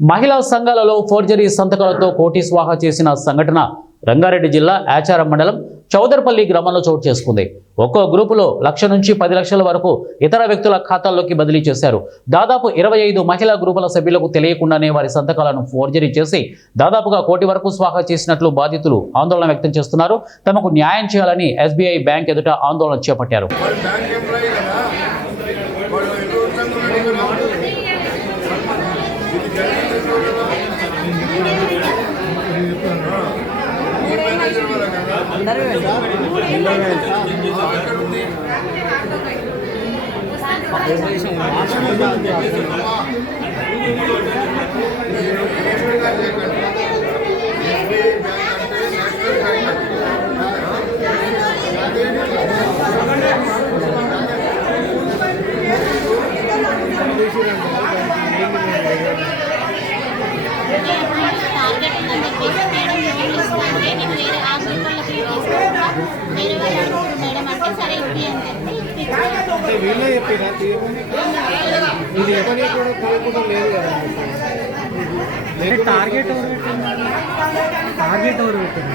మహిళా సంఘాలలో ఫోర్జరీ సంతకాలతో కోటి స్వాహా చేసిన సంఘటన రంగారెడ్డి జిల్లా ఆచారం మండలం చౌదర్పల్లి గ్రామంలో చోటు చేసుకుంది. ఒక్కో గ్రూపులో 1,00,000 నుంచి 10 లక్షల వరకు ఇతర వ్యక్తుల ఖాతాల్లోకి బదిలీ చేశారు. దాదాపు 25 మహిళా గ్రూపుల సభ్యులకు తెలియకుండానే వారి సంతకాలను ఫోర్జరీ చేసి దాదాపుగా కోటి వరకు స్వాహా చేసినట్లు బాధితులు ఆందోళన వ్యక్తం చేస్తున్నారు. తమకు న్యాయం చేయాలని SBI బ్యాంక్ ఎదుట ఆందోళన చేపట్టారు. వీళ్ళే చెప్పినా ఇది ఎవరికి కూడా కోరుకుంటూ లేదు కదా. టార్గెట్ ఎవరు పెట్టారు?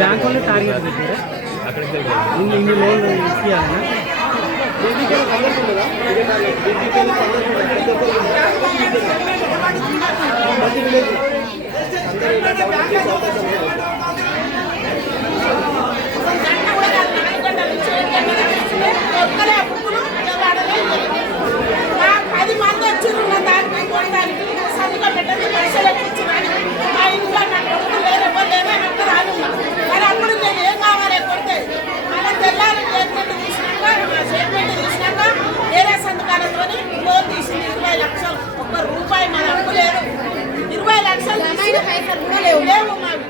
బ్యాంక్ వాళ్ళు టార్గెట్ పెట్టారా? ఇన్ని లోన్లు ఇవ్వాలన్నా రూపాయి మన అప్పు లేదు. 20 లక్షలు లేవు మాకు.